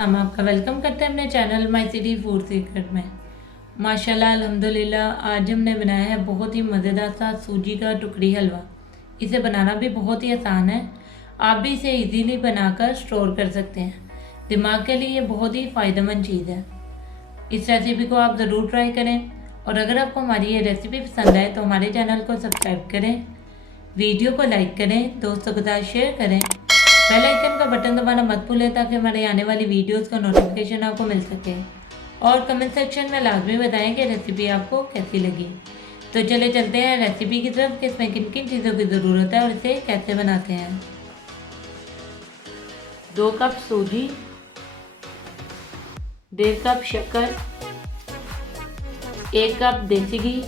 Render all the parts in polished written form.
हम आपका वेलकम करते हैं अपने channel my city food secret में। माशाल्लाह अल्हम्दुलिल्लाह आज हमने बनाया है बहुत ही मज़ेदार सा सूजी का टुकड़ी हलवा। इसे बनाना भी बहुत ही आसान है। आप भी इसे इजीली बनाकर स्टोर कर सकते हैं। दिमाग के लिए ये बहुत ही फ़ायदेमंद चीज़ है। इस रेसिपी को आप ज़रूर ट्राई करें और अगर आपको हमारी ये रेसिपी पसंद आए तो हमारे चैनल को सब्सक्राइब करें, वीडियो को लाइक करें, दोस्तों के साथ शेयर करें, बेल आइकन का बटन दबाना मत भूलें ताकि हमारे आने वाली वीडियोस का नोटिफिकेशन आपको मिल सके। और कमेंट सेक्शन में लाजमी बताएं कि रेसिपी आपको कैसी लगी। तो चले चलते हैं रेसिपी की तरफ कि इसमें किन किन चीज़ों की ज़रूरत है और इसे कैसे बनाते हैं। 2 कप सूजी, 1.5 कप शक्कर, 1 कप देसी घी,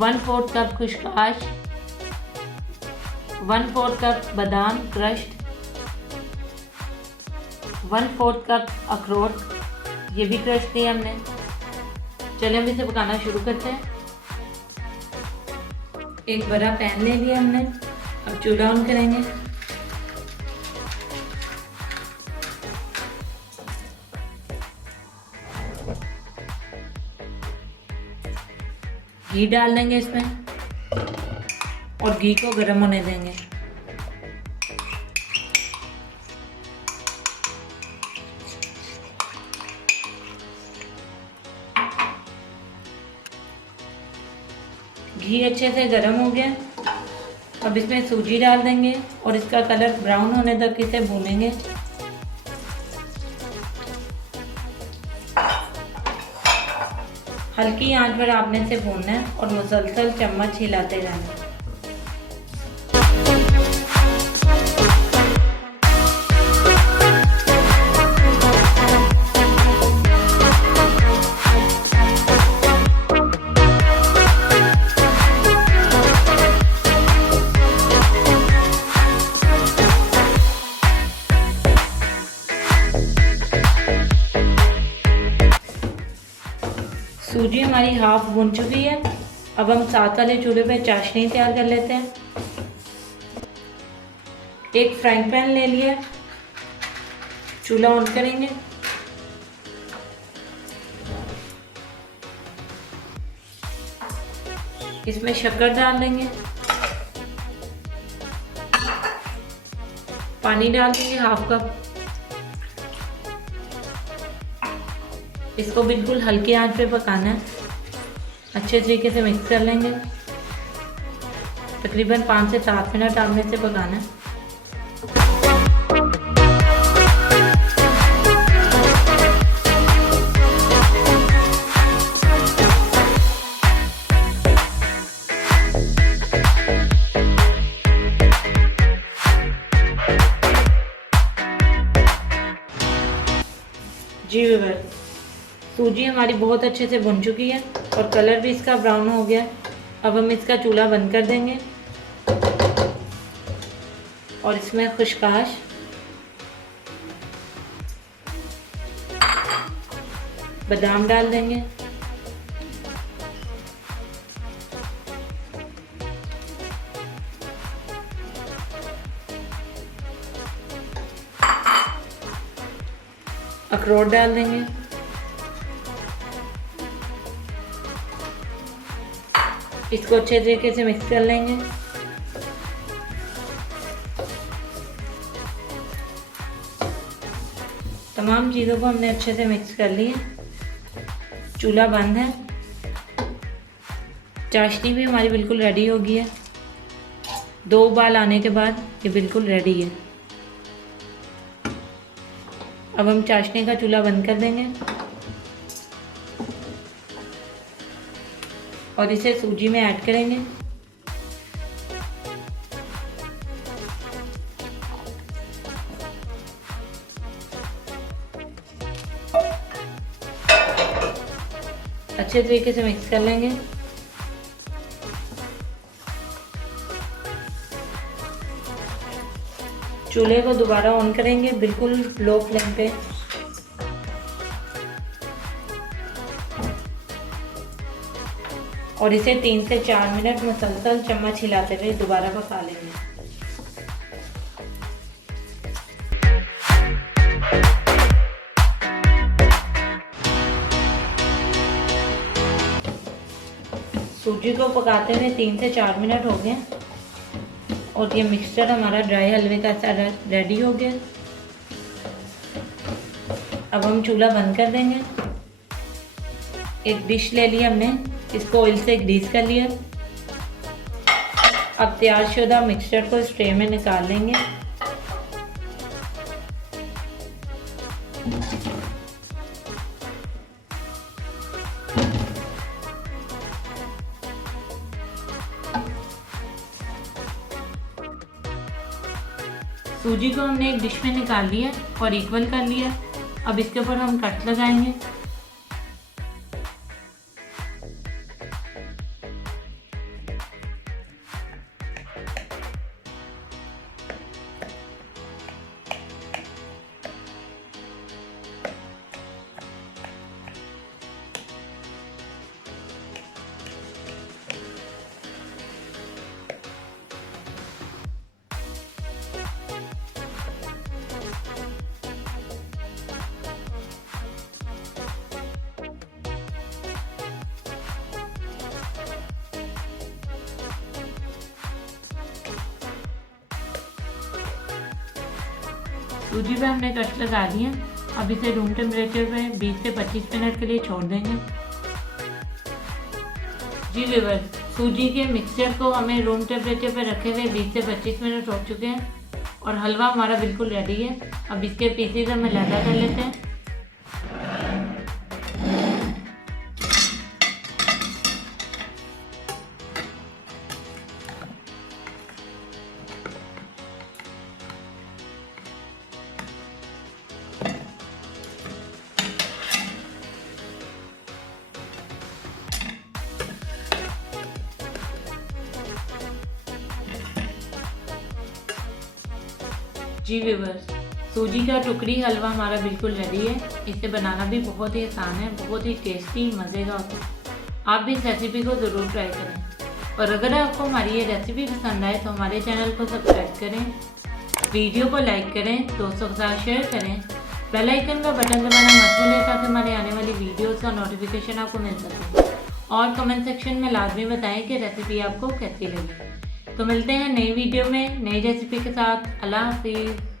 1/4 कप खुशकाश, 1/4 कप बादाम क्रश्ड, 1/4 कप अखरोट, ये भी क्रश दिया हमने। चलिए हम इसे पकाना शुरू करते हैं। एक बड़ा पैन ले लिया हमने, अब चूल्हा ऑन करेंगे। घी डाल देंगे इसमें और घी को गर्म होने देंगे। घी अच्छे से गर्म हो गया। अब इसमें सूजी डाल देंगे और इसका कलर ब्राउन होने तक इसे भूनेंगे। हल्की आंच पर आपने इसे भूनना है और मुसलसल चम्मच हिलाते रहना है। सूजी हमारी हाफ भून चुकी है। अब हम साथ वाले चूल्हे पे चाशनी तैयार कर लेते हैं। एक फ्राइंग पैन ले लिया, चूल्हा ऑन करेंगे। इसमें शक्कर डाल देंगे, पानी डाल देंगे 1/2 कप। इसको बिल्कुल हल्की आंच पे पकाना है। अच्छे तरीके से मिक्स कर लेंगे। तकरीबन 5 से 7 मिनट आपने इसे पकाना है। जी व्यूअर्स, सूजी हमारी बहुत अच्छे से भुन चुकी है और कलर भी इसका ब्राउन हो गया। अब हम इसका चूल्हा बंद कर देंगे और इसमें खुशकाश, बादाम डाल देंगे। अखरोट डाल देंगे। इसको अच्छे तरीके से मिक्स कर लेंगे। तमाम चीज़ों को हमने अच्छे से मिक्स कर लिया। चूल्हा बंद है। चाशनी भी हमारी बिल्कुल रेडी हो गई है। 2 उबाल आने के बाद ये बिल्कुल रेडी है। अब हम चाशनी का चूल्हा बंद कर देंगे और इसे सूजी में ऐड करेंगे। अच्छे तरीके से मिक्स कर लेंगे। चूल्हे को दोबारा ऑन करेंगे बिल्कुल लो फ्लेम पे। और इसे 3 से 4 मिनट मुसलसल चम्मच हिलाते हुए दोबारा पका लेंगे। सूजी को पकाते हुए 3 से 4 मिनट हो गए और ये मिक्सचर हमारा ड्राई हलवे का सारा रेडी हो गया। अब हम चूल्हा बंद कर देंगे। एक डिश ले ली हमने, इसको ऑयल से ग्रीस कर लिया। अब तैयारशुदा मिक्सचर को इस ट्रे में निकाल लेंगे। सूजी को हमने एक डिश में निकाल लिया और इक्वल कर लिया। अब इसके ऊपर हम कट लगाएंगे। सूजी पे हमने कट लगा दिए। अब इसे रूम टेम्परेचर पे 20 से 25 मिनट के लिए छोड़ देंगे। जी व्यूअर्स, सूजी के मिक्सचर को हमें रूम टेम्परेचर पे रखे हुए 20 से 25 मिनट हो चुके हैं और हलवा हमारा बिल्कुल रेडी है। अब इसके पीसेज हम अलग कर लेते हैं। जी व्यूअर्स, सूजी का टुकड़ी हलवा हमारा बिल्कुल रेडी है। इसे बनाना भी बहुत ही आसान है, बहुत ही टेस्टी मज़े का होता है। आप भी इस रेसिपी को ज़रूर ट्राई करें और अगर आपको हमारी ये रेसिपी पसंद आए तो हमारे चैनल को सब्सक्राइब करें, वीडियो को लाइक करें, दोस्तों के साथ शेयर करें, बेल आइकन का बटन दबाना मत भूलें ताकि हमारे आने वाली वीडियोज़ का नोटिफिकेशन आपको मिल सके और कमेंट सेक्शन में लाजमी बताएं कि रेसिपी आपको कैसी लगी। तो मिलते हैं नई वीडियो में नई रेसिपी के साथ। अल्लाह हाफिज़।